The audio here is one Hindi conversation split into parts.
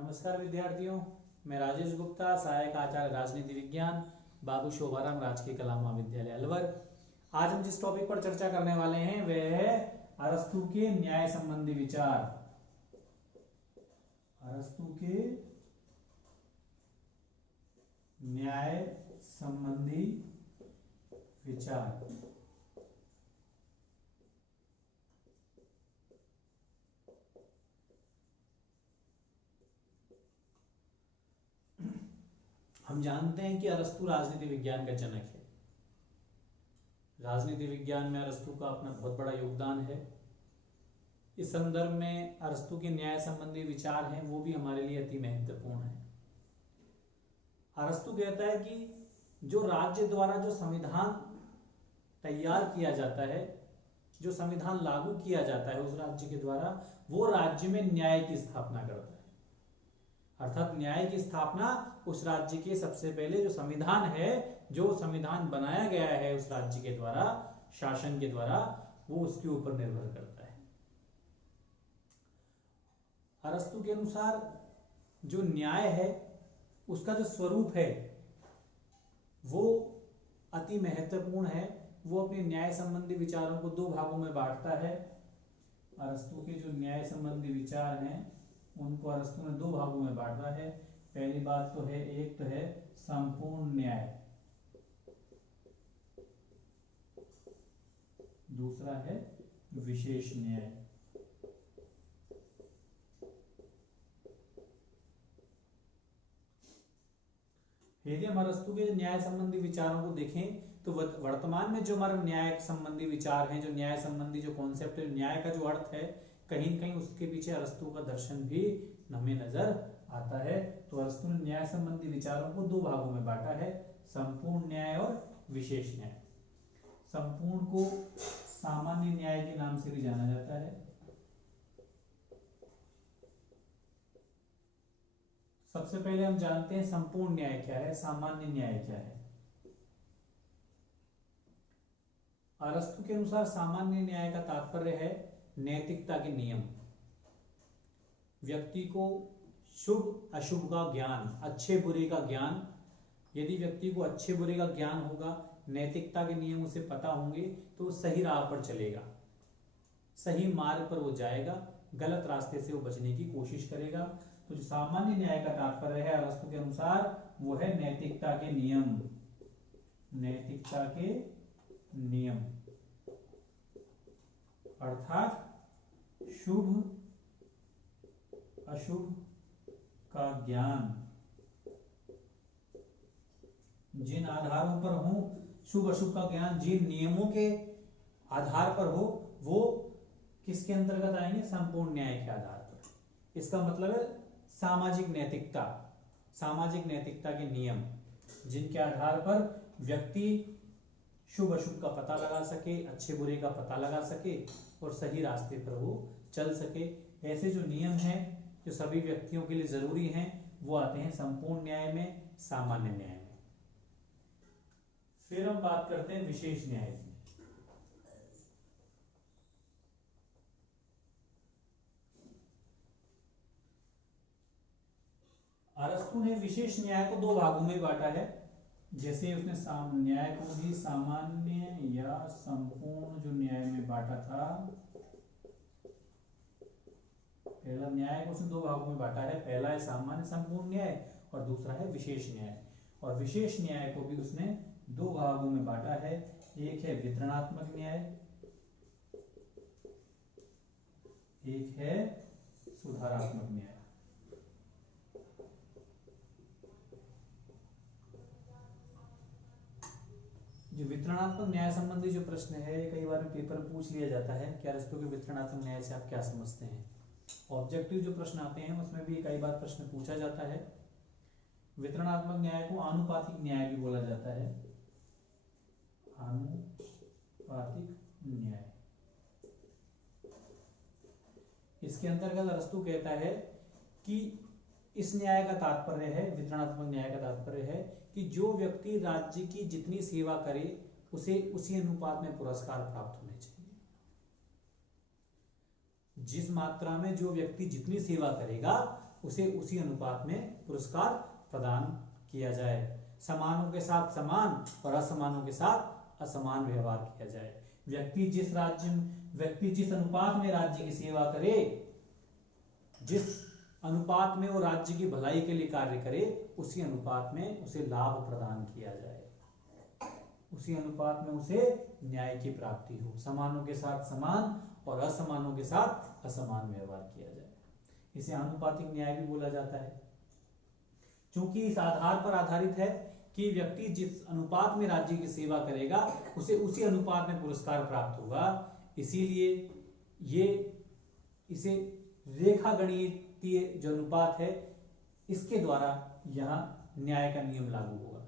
नमस्कार विद्यार्थियों, मैं राजेश गुप्ता, सहायक आचार्य राजनीति विज्ञान, बाबू शोभाराम राजकीय कला महाविद्यालय अलवर। आज हम जिस टॉपिक पर चर्चा करने वाले हैं वह है अरस्तु के न्याय संबंधी विचार। अरस्तु के न्याय संबंधी विचार। हम जानते हैं कि अरस्तु राजनीति विज्ञान का जनक है। राजनीति विज्ञान में अरस्तु का अपना बहुत बड़ा योगदान है। इस संदर्भ में अरस्तु के न्याय संबंधी विचार हैं वो भी हमारे लिए अति महत्वपूर्ण है। अरस्तु कहता है कि जो राज्य द्वारा जो संविधान तैयार किया जाता है, जो संविधान लागू किया जाता है उस राज्य के द्वारा, वो राज्य में न्याय की स्थापना करता है। अर्थात न्याय की स्थापना उस राज्य के सबसे पहले जो संविधान है, जो संविधान बनाया गया है उस राज्य के द्वारा, शासन के द्वारा, वो उसके ऊपर निर्भर करता है। अरस्तु के अनुसार जो न्याय है उसका जो स्वरूप है वो अति महत्वपूर्ण है। वो अपने न्याय संबंधी विचारों को दो भागों में बांटता है। अरस्तु के जो न्याय संबंधी विचार हैं उनको अरस्तु ने दो भागों में बांटा है। पहली बात तो है, एक तो है संपूर्ण न्याय, दूसरा है विशेष न्याय। यदि हम अरस्तु के न्याय संबंधी विचारों को देखें तो वर्तमान में जो हमारे न्याय संबंधी विचार हैं, जो न्याय संबंधी जो कॉन्सेप्ट है, न्याय का जो अर्थ है, कहीं कहीं उसके पीछे अरस्तु का दर्शन भी हमें नजर आता है। तो अरस्तु ने न्याय संबंधी विचारों को दो भागों में बांटा है, संपूर्ण न्याय और विशेष न्याय। संपूर्ण को सामान्य न्याय के नाम से भी जाना जाता है। सबसे पहले हम जानते हैं संपूर्ण न्याय क्या है, सामान्य न्याय क्या है। अरस्तु के अनुसार सामान्य न्याय का तात्पर्य है नैतिकता के नियम। व्यक्ति को शुभ अशुभ का ज्ञान, अच्छे बुरे का ज्ञान, यदि व्यक्ति को अच्छे बुरे का ज्ञान होगा, नैतिकता के नियम उसे पता होंगे तो वो सही राह पर चलेगा, सही मार्ग पर वो जाएगा, गलत रास्ते से वो बचने की कोशिश करेगा। तो जो सामान्य न्याय का तात्पर्य है अरस्तु के अनुसार वो है नैतिकता के नियम। नैतिकता के नियम अर्थात शुभ अशुभ का ज्ञान, जिन आधारों पर हो शुभ अशुभ का ज्ञान, जिन नियमों के आधार पर हो, वो किसके अंतर्गत आएंगे? संपूर्ण न्याय के आधार पर। इसका मतलब है सामाजिक नैतिकता, सामाजिक नैतिकता के नियम, जिनके आधार पर व्यक्ति शुभ अशुभ का पता लगा सके, अच्छे बुरे का पता लगा सके और सही रास्ते पर वो चल सके। ऐसे जो नियम हैं जो सभी व्यक्तियों के लिए जरूरी हैं वो आते हैं संपूर्ण न्याय में, सामान्य न्याय में। फिर हम बात करते हैं विशेष न्याय की। अरस्तु ने विशेष न्याय को दो भागों में बांटा है। जैसे उसने न्याय को भी सामान्य या संपूर्ण जो न्याय में बांटा था, पहला न्याय को उसने दो भागों में बांटा है। पहला है सामान्य संपूर्ण न्याय और दूसरा है विशेष न्याय। और विशेष न्याय को भी उसने दो भागों में बांटा है। एक है वितरणात्मक न्याय, एक है सुधारात्मक न्याय। जो वितरणात्मक न्याय संबंधी जो प्रश्न है, कई बार पेपर में पूछ लिया जाता है कि अरस्तु के वितरणात्मक न्याय से आप क्या समझते हैं। ऑब्जेक्टिव जो प्रश्न आते हैं उसमें भी कई बार प्रश्न पूछा जाता है। वितरणात्मक न्याय को आनुपातिक न्याय भी बोला जाता है। आनुपातिक न्याय, इसके अंतर्गत अरस्तु कहता है कि इस न्याय का तात्पर्य है, वितरणात्मक न्याय का तात्पर्य है कि जो व्यक्ति राज्य की जितनी सेवा करे उसे उसी अनुपात में पुरस्कार प्राप्त होने चाहिए। जिस मात्रा में जो व्यक्ति जितनी सेवा करेगा उसे उसी अनुपात में पुरस्कार प्रदान किया जाए। समानों के साथ समान और असमानों के साथ असमान व्यवहार किया जाए। व्यक्ति जिस अनुपात में राज्य की सेवा करे, जिस अनुपात में वो राज्य की भलाई के लिए कार्य करे, उसी अनुपात में उसे लाभ प्रदान किया जाए, उसी अनुपात में उसे न्याय की प्राप्ति हो। समानों के साथ समान और असमानों के साथ असमान व्यवहार किया जाए। इसे आनुपातिक न्याय भी बोला जाता है। क्योंकि इस आधार पर आधारित है कि व्यक्ति जिस अनुपात में राज्य की सेवा करेगा, उसे उसी अनुपात में पुरस्कार प्राप्त होगा। इसीलिए इसे रेखा गणितीय जो अनुपात है, इसके द्वारा यहाँ न्याय का नियम लागू होगा।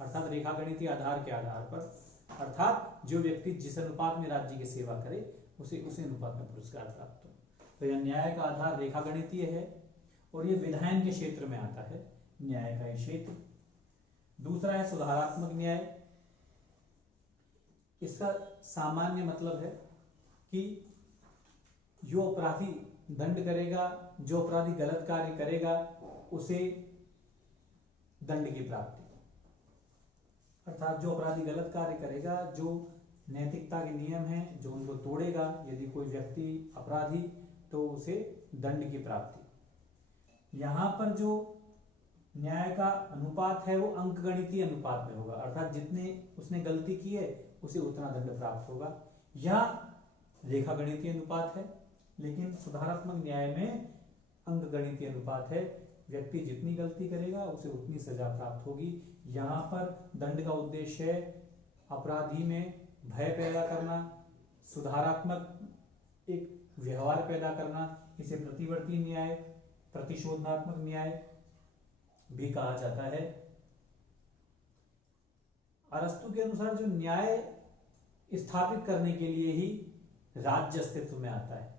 अर्थात रेखा गणितीय आधार के आधार पर, अर्थात जो व्यक्ति जिस अनुपात में राज्य की सेवा करे, उसे उसी अनुपात में पुरस्कार प्राप्त हो। तो यह न्याय का आधार रेखा गणितीय है और ये विधायन के क्षेत्र में आता है, न्याय का क्षेत्र। दूसरा है सुधारात्मक न्याय। इसका सामान्य मतलब है कि जो अपराधी दंड करेगा, जो अपराधी गलत कार्य करेगा, उसे दंड की प्राप्ति। अर्थात जो अपराधी गलत कार्य करेगा, जो नैतिकता के नियम हैं, जो उनको तोड़ेगा, यदि कोई व्यक्ति अपराधी, तो उसे दंड की प्राप्ति। यहां पर जो न्याय का अनुपात है वो अंकगणितीय अनुपात में होगा। अर्थात जितने उसने गलती की है उसे उतना दंड प्राप्त होगा। यह रेखा गणितीय अनुपात है, लेकिन सुधारात्मक न्याय में अंकगणितीय अनुपात है। व्यक्ति जितनी गलती करेगा उसे उतनी सजा प्राप्त होगी। यहाँ पर दंड का उद्देश्य है अपराधी में भय पैदा करना, सुधारात्मक एक व्यवहार पैदा करना। इसे प्रतिवर्ती न्याय, प्रतिशोधनात्मक न्याय भी कहा जाता है। अरस्तु के अनुसार जो न्याय स्थापित करने के लिए ही राज्य अस्तित्व में आता है।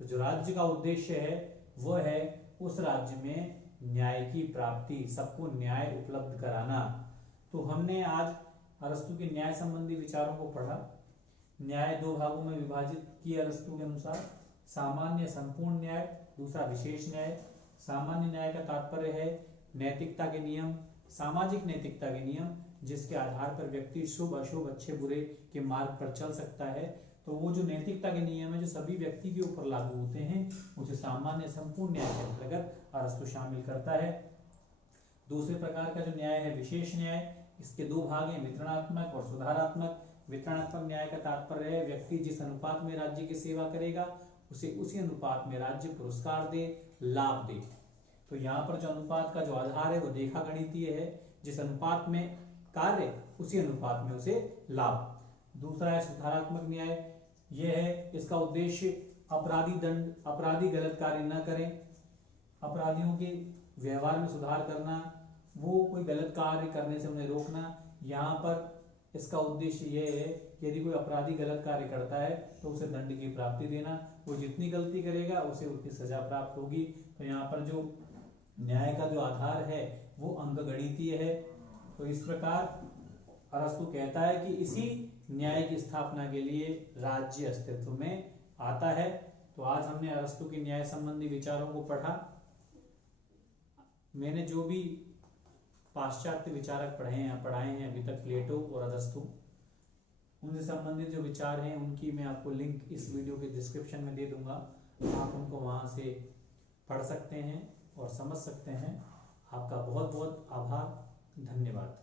तो जो राज्य का उद्देश्य है वह है उस राज्य में न्याय की प्राप्ति, सबको न्याय उपलब्ध कराना। तो हमने आज अरस्तु के न्याय संबंधी विचारों को पढ़ा। न्याय दो भागों में विभाजित किया अरस्तु के अनुसार, सामान्य संपूर्ण न्याय, दूसरा विशेष न्याय। सामान्य न्याय का तात्पर्य है नैतिकता के नियम, सामाजिक नैतिकता के नियम, जिसके आधार पर व्यक्ति शुभ अशुभ, अच्छे बुरे के मार्ग पर चल सकता है। तो वो जो नैतिकता के नियम है जो सभी व्यक्ति के ऊपर लागू होते हैं, उसे सामान्य संपूर्ण न्याय के अंतर्गत अरस्तु शामिल करता है। दूसरे प्रकार का जो न्याय है विशेष न्याय। इसके दो भाग हैं, वितरणात्मक और सुधारात्मक। वितरणात्मक न्याय का तात्पर्य है व्यक्ति जिस अनुपात में राज्य की सेवा करेगा, उसे उसी अनुपात में राज्य पुरस्कार दे, लाभ दे। तो यहाँ पर जो अनुपात का जो आधार है वो रेखा गणितीय है। जिस अनुपात में कार्य, उसी अनुपात में उसे लाभ। दूसरा है सुधारात्मक न्याय। यह है, इसका उद्देश्य अपराधी गलत कार्य न करें, अपराधियों के व्यवहार में सुधार करना, वो कोई गलत कार्य करने से उन्हें रोकना। यहाँ पर इसका उद्देश्य यह है कि यदि कोई अपराधी गलत कार्य करता है तो उसे दंड की प्राप्ति देना। वो जितनी गलती करेगा उसे उतनी सजा प्राप्त होगी। तो यहाँ पर जो न्याय का जो आधार है वो अंकगणितीय है। तो इस प्रकार अरस्तु कहता है कि इसी न्याय की स्थापना के लिए राज्य अस्तित्व में आता है। तो आज हमने अरस्तु के न्याय संबंधी विचारों को पढ़ा। मैंने जो भी पाश्चात्य विचारक पढ़ाए हैं अभी तक, प्लेटो और अरस्तु, उनसे संबंधित जो विचार हैं उनकी मैं आपको लिंक इस वीडियो के डिस्क्रिप्शन में दे दूंगा। आप उनको वहां से पढ़ सकते हैं और समझ सकते हैं। आपका बहुत बहुत आभार, धन्यवाद।